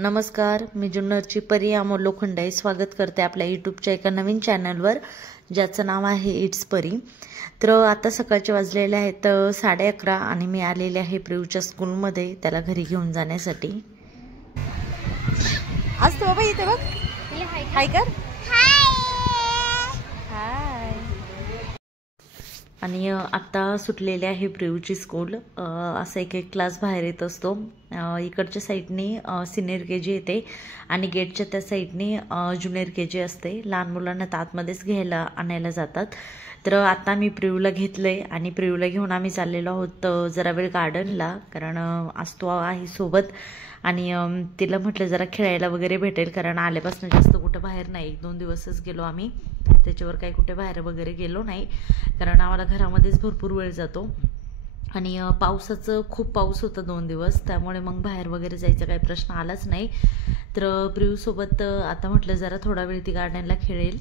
नमस्कार, मी जुन्नरची परी अमोल लोखंडे स्वागत करते आपल्या यूट्यूबच्या एका नवीन चॅनलवर ज्याचं नाव आहे इट्स परी। तर आता सकाळचे वाजलेले आहेत 11:30 आणि मी आलेले आहे प्रियूच्या स्कूलमध्ये त्याला घरी घेऊन जाण्यासाठी। आज तो बाबा इथे बघ, हाय कर, हाय। आणि आता सुटलेले आहे प्रियूची स्कूल। असा एक क्लास बाहेर येत असतो। इकडच्या साईडने सिनियर केजी येते आणि गेटच्या त्या साईडने ज्युनियर केजी असते। लहान मुलांना आतमध्येच घ्यायला आणायला जातात। तर आता मी प्रियूला घेतलंय आणि प्रियूला घेऊन आम्ही चाललेलो आहोत जरा वेळ गार्डनला, कारण आज तो आहे सोबत आणि तिला म्हटलं जरा खेळायला वगैरे भेटेल, कारण आल्यापासून जास्त कुठं बाहेर नाही, 1-2 दिवसच गेलो आम्ही, त्याच्यावर काही कुठे बाहेर वगैरे गेलो नाही, कारण आम्हाला घरामध्येच भरपूर वेळ जातो आणि पावसाचं खूप पाऊस होता 2 दिवस, त्यामुळे मग बाहेर वगैरे जायचा काही प्रश्न आलाच नाही। तर प्रियूसोबत आता म्हटलं जरा थोडा वेळ ती गार्डनला खेळेल,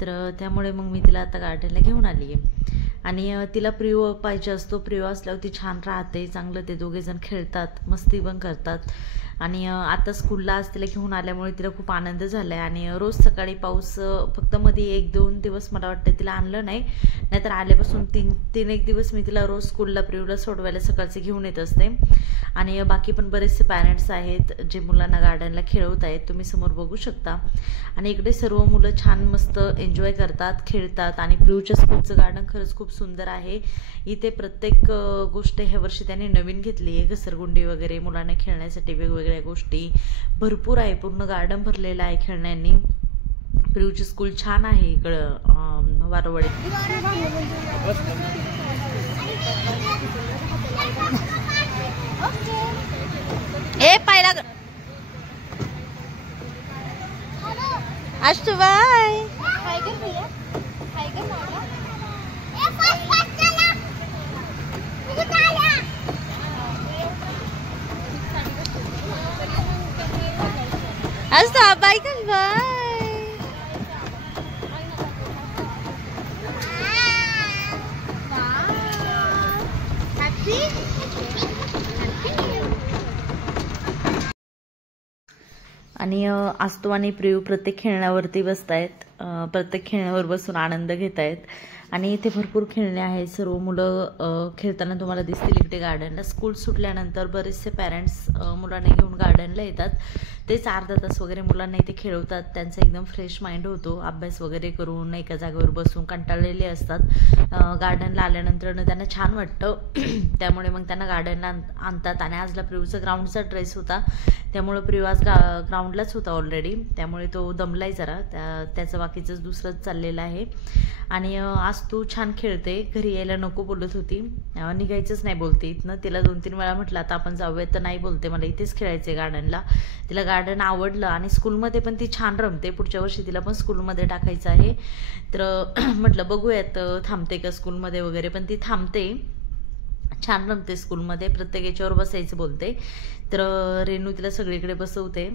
तर त्यामुळे मग मी तिला आता गार्डनला घेऊन आली आहे। आणि तिला प्रियू पाहिजे असतो, प्रियू असल्यावर ती छान राहते, चांगलं ते दोघेजण खेळतात, मस्ती पण करतात। आणि आता स्कूलला आज तिला घेऊन आल्यामुळे तिला खूप आनंद झाला आहे। आणि रोज सकाळी पाऊस फक्त मध्ये 1-2 दिवस मला वाटतं तिला आणलं नाही, नाहीतर आल्यापासून 3-1 दिवस मी तिला रोज स्कूलला प्रियूला सोडवायला सकाळचे घेऊन येत असते। आणि बाकी पण बरेचसे पॅरेंट्स आहेत जे मुलांना गार्डनला खेळवत आहेत, तुम्ही समोर बघू शकता। आणि इकडे सर्व मुलं छान मस्त एन्जॉय करतात, खेळतात। आणि प्रियूच्या स्कूलचं गार्डन खरंच खूप सुंदर आहे। इथे प्रत्येक गोष्ट ह्या वर्षी त्यांनी नवीन घेतली आहे, घसरगुंडी वगैरे, मुलांना खेळण्यासाठी वेगवेगळ्या गोष्टी भरपूर आहे, पूर्ण गार्डन भरलेलं आहे खेळण्यांनी। प्रियूची स्कूल छान आहे इकडं वारवडे। ए पायला आज तू बाय आज तो बाय कर बाय। आणि आस्तू आणि प्रियू प्रत्येक खेळण्यावरती बसतायत, प्रत्येक खेळण्यावर बसून आनंद घेत आहेत। आणि इथे भरपूर खेळणे आहेत, सर्व मुलं खेळताना तुम्हाला दिसतील इकडे गार्डनला। स्कूल सुटल्यानंतर बरेचसे पॅरेंट्स मुलांना घेऊन गार्डनला येतात, तेच अर्धा तास वगैरे मुलांना इथे खेळवतात, त्यांचा एकदम फ्रेश माइंड होतो। अभ्यास वगैरे करून एका जागेवर बसून कंटाळलेले असतात, गार्डनला आल्यानंतर त्यांना छान वाटतं, त्यामुळे मग त्यांना गार्डनला आणतात। आणि आजला प्रियूचा ग्राउंडचा ड्रेस होता, त्यामुळे प्रियू आज ग्राउंडलाच होता ऑलरेडी, त्यामुळे तो दमलाय जरा, त्याचं बाकीचं दुसरंच चाललेलं आहे। आणि आज तू छान खेळते, घरी यायला नको बोलत होती, निघायचंच नाही बोलते इथनं। तिला 2-3 वेळा म्हटलं आता आपण जाऊया, तर नाही बोलते, मला इथेच खेळायचं आहे गार्डनला। तिला गार्डन आवडलं आणि स्कूलमध्ये पण ती छान रमते, पुढच्या वर्षी तिला पण स्कूलमध्ये टाकायचं आहे। तर म्हटलं बघूयात थांबते का स्कूलमध्ये वगैरे, पण ती थांबते, छान रमते स्कूलमध्ये, प्रत्येक याच्यावर बसायचं बोलते। तर रेणू तिला सगळीकडे बसवते।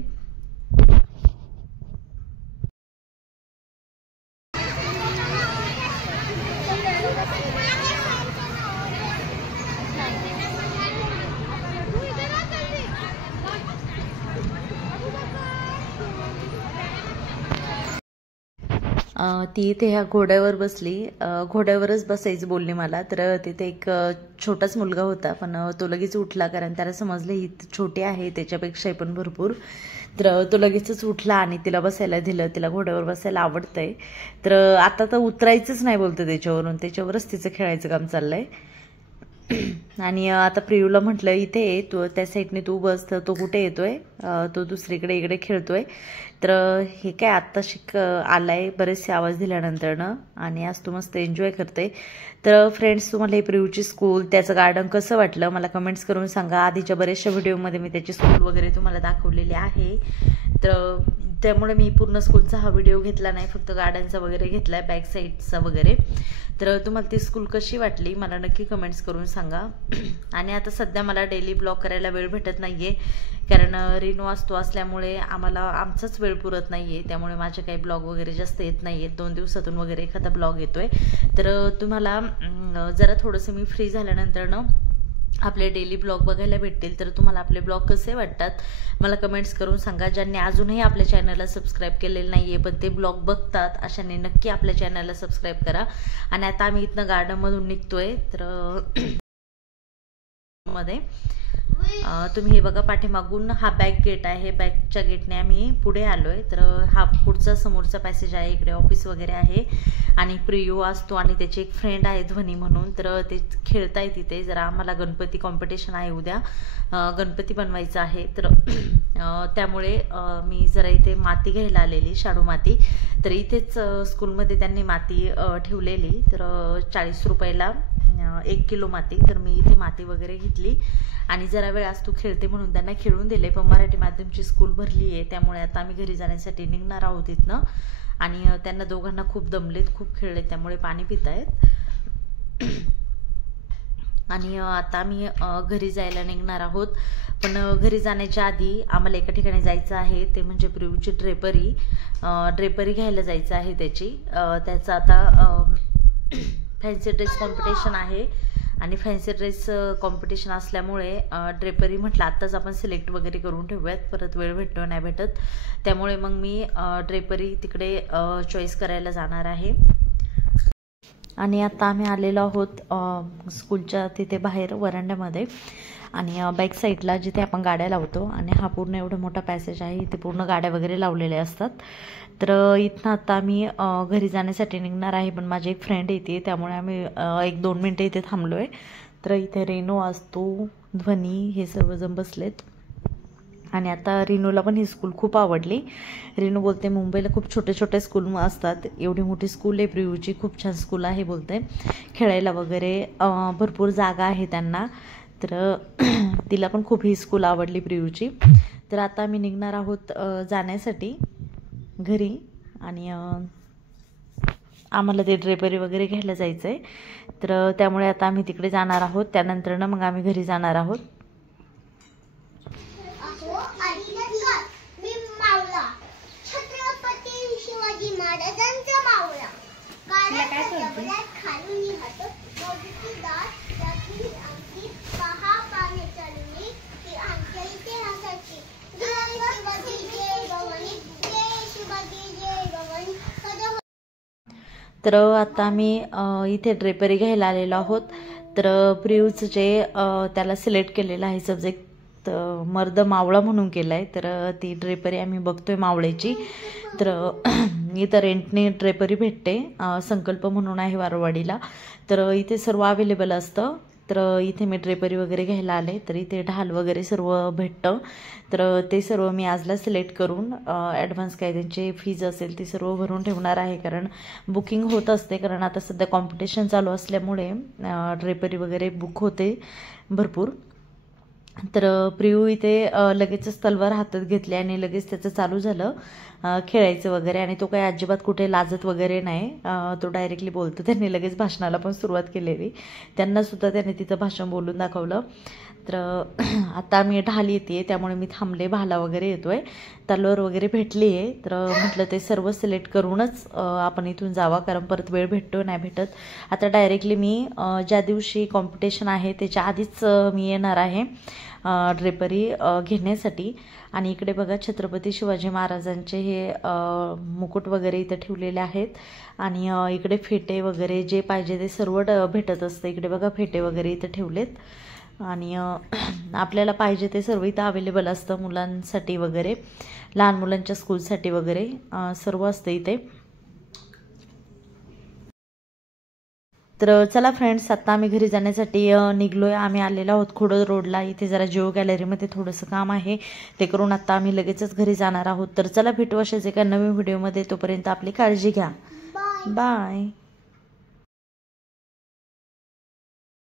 ती इथे ह्या घोड्यावर बसली, घोड्यावरच बसायचं बोलली मला। तर तिथे एक छोटाच मुलगा होता, पण तो लगेच उठला, कारण त्याला समजलं ही छोटी आहे, त्याच्यापेक्षाही पण भरपूर। तर तो लगेचच उठला आणि तिला बसायला दिलं, तिला घोड्यावर बसायला आवडतंय। तर आता तर उतरायचंच नाही बोलतं त्याच्यावरून, त्याच्यावरच तिचं खेळायचं काम चाललंय। आणि आता प्रियूला म्हटलं इथे ये, तू त्या साईडने तू बस, तर तो कुठे येतोय, तो दुसरीकडे इकडे खेळतोय। तर हे काय आत्ता आलाय बरेचसे आवाज दिल्यानंतरनं, आणि आज तू मस्त एन्जॉय करते। तर फ्रेंड्स, तुम्हाला हे प्रियूची स्कूल, त्याचं गार्डन कसं वाटलं मला कमेंट्स करून सांगा। आधीच्या बऱ्याचशा व्हिडिओमध्ये मी त्याची स्कूल वगैरे तुम्हाला दाखवलेली आहे, तर त्यामुळे मी पूर्ण स्कूलचा हा व्हिडिओ घेतला नाही, फक्त गार्डनचा वगैरे घेतलाय, बॅक साईडचा वगैरे। तर तुम्हाला ती स्कूल कशी वाटली मला नक्की कमेंट्स करून सांगा। आणि आता सध्या मला डेली ब्लॉग करायला वेळ भेटत नाहीये, कारण रेणू असतो असल्यामुळे आम्हाला आमचाच वेळ पुरत नाहीये, त्यामुळे माझे काही ब्लॉग वगैरे जास्त येत नाहीयेत, 2 दिवसातून वगैरे एखादा ब्लॉग येतोय। तर तुम्हाला जरा थोडंसं मी फ्री झाल्यानंतर आपले डेली ब्लॉग बघायला भेटतील। तर तुम्हाला आपले ब्लॉग कसे वाटतात मला कमेंट्स करून सांगा। ज्यांनी अजूनही आपल्या चॅनलला सबस्क्राईब केलेलं नाही आहे पण ते ब्लॉग बघतात अशाने नक्की आपल्या चॅनलला सबस्क्राईब करा। आणि आता आम्ही इथनं गार्डनमधून निघतोय। तर मध्ये तुम्ही हे बघा पाठीमागून हा बॅक गेट आहे, बॅकच्या गेटने आम्ही पुढे आलोय। तर हा पुढचा समोरचा पॅसेज आहे, इकडे ऑफिस वगैरे आहे आणि प्रियू असतो आणि त्याची एक फ्रेंड आहे ध्वनी म्हणून, तर ते खेळताय तिथे। जरा आम्हाला गणपती कॉम्पिटिशन आहे उद्या, गणपती बनवायचा आहे। तर त्यामुळे मी जरा इथे माती घ्यायला आलेली, शाडू माती। तर इथेच स्कूलमध्ये त्यांनी माती ठेवलेली, तर 40 रुपयाला 1 किलो माती। तर मी इथे माती वगैरे घेतली आणि जरा वेळ आज तू खेळते म्हणून त्यांना खेळून दिले। पण मराठी माध्यमची स्कूल भरली आहे त्यामुळे आता आम्ही घरी जाण्यासाठी निघणार आहोत इथनं। आणि त्यांना दोघांना खूप दमलेत, खूप खेळले त्यामुळे पाणी पितायत। आणि आता आम्ही घरी जायला निघणार आहोत। पण घरी जाण्याच्या आधी आम्हाला एका ठिकाणी जायचं आहे, ते म्हणजे प्रियूची ड्रेपरी घ्यायला जायचं आहे त्याची। त्याचं आता फॅन्सी ड्रेस कॉम्पिटिशन आहे आणि फॅन्सी ड्रेस कॉम्पिटिशन असल्यामुळे ड्रेपरी म्हटलं आत्ताच आपण सिलेक्ट वगैरे करून ठेवूयात, परत वेळ भेटतो नाही भेटत। त्यामुळे मग मी ड्रेपरी तिकडे चॉईस करायला जाणार आहे। आणि आता आम्ही आलेलो आहोत स्कूलच्या तिथे बाहेर वरांड्यामध्ये आणि बॅक साईडला जिथे आपण गाड्या लावतो आणि हा पूर्ण एवढा मोठा पॅसेज आहे, इथे पूर्ण गाड्या वगैरे लावलेल्या असतात। तर इथनं आता आम्ही घरी जाण्यासाठी निघणार आहे। पण माझी एक फ्रेंड येते त्यामुळे आम्ही 1-2 मिनटं इथे थांबलो आहे। तर इथे रेनू असतो, ध्वनी हे सर्वजण बसलेत आणि आता रिनूला पण ही स्कूल खूप आवडली। रिनू बोलते मुंबईला खूप छोटे छोटे स्कूल असतात, एवढी मोठी स्कूल आहे प्रियूची, खूप छान स्कूल आहे बोलते, खेळायला वगैरे भरपूर जागा आहे त्यांना। तर तिला पण खूप ही स्कूल आवडली प्रियूची। तर आता आम्ही निघणार आहोत जाण्यासाठी घरी आणि आम्हाला ते ड्रेपरी वगैरे घ्यायला जायचं आहे। तर त्यामुळे आता आम्ही तिकडे जाणार आहोत, त्यानंतर ना मग आम्ही घरी जाणार आहोत। तर आता आम्ही इथे ड्रेपरी घ्यायला आलेलो आहोत। तर प्रियूचं जे त्याला सिलेक्ट केलेलं आहे सब्जेक्ट मर्द मावळा म्हणून केला आहे। तर ती ड्रेपरी आम्ही बघतोय मावळ्याची। तर इथं रेंटने ड्रेपरी भेटते, संकल्प म्हणून आहे वारवाडीला। तर इथे सर्व अवेलेबल असतं। तर इथे मी ड्रेपरी वगैरे घ्यायला आले, तर इथे ढाल वगैरे सर्व भेटतं। तर ते सर्व मी आजला सिलेक्ट करून ॲडव्हान्स काय त्यांची फीज असेल ती सर्व भरून ठेवणार आहे, कारण बुकिंग होत असते। कारण आता सध्या कॉम्पिटिशन चालू असल्यामुळे ड्रेपरी वगैरे बुक होते भरपूर। तर प्रियू इथे लगेचच तलवार हातात घेतली आणि लगेच त्याचं चालू झालं खेळायचं वगैरे। आणि तो काही अजिबात कुठे लाजत वगैरे नाही, तो डायरेक्टली बोलतो। त्यांनी लगेच भाषणाला पण सुरुवात केलेली, त्यांनासुद्धा त्याने तिथं भाषण बोलून दाखवलं। तर आता मी ढाल येते त्यामुळे मी थांबले, भाला वगैरे येतोय, तलवार वगैरे भेटली आहे। तर म्हटलं ते सर्व सिलेक्ट करूनच आपण इथून जावा, कारण परत वेळ भेटतो नाही भेटत। आता डायरेक्टली मी ज्या दिवशी कॉम्पिटिशन आहे त्याच्या आधीच मी येणार आहे ड्रेपरी घेण्यासाठी। आणि इकडे बघा छत्रपती शिवाजी महाराजांचे हे मुकुट वगैरे इथं ठेवलेले आहेत आणि इकडे फेटे वगैरे जे पाहिजे ते सर्व भेटत असतं। इकडे बघा फेटे वगैरे इथं ठेवलेत आणि आपल्याला पाहिजे ते सर्व इथं अवेलेबल असतं, मुलांसाठी वगैरे, लहान मुलांच्या स्कूलसाठी वगैरे सर्व असतं इथे। तर चला फ्रेंड्स, आता आम्ही घरी जाण्यासाठी निघलोय। आम्ही आलेलो आहोत खोडद रोडला, इथे जरा जिओ गॅलरीमध्ये थोडंसं काम आहे, ते करून आता आम्ही लगेचच घरी जाणार आहोत। तर चला भेटू अशाच एका नवीन व्हिडिओमध्ये, तोपर्यंत आपली काळजी घ्या, बाय।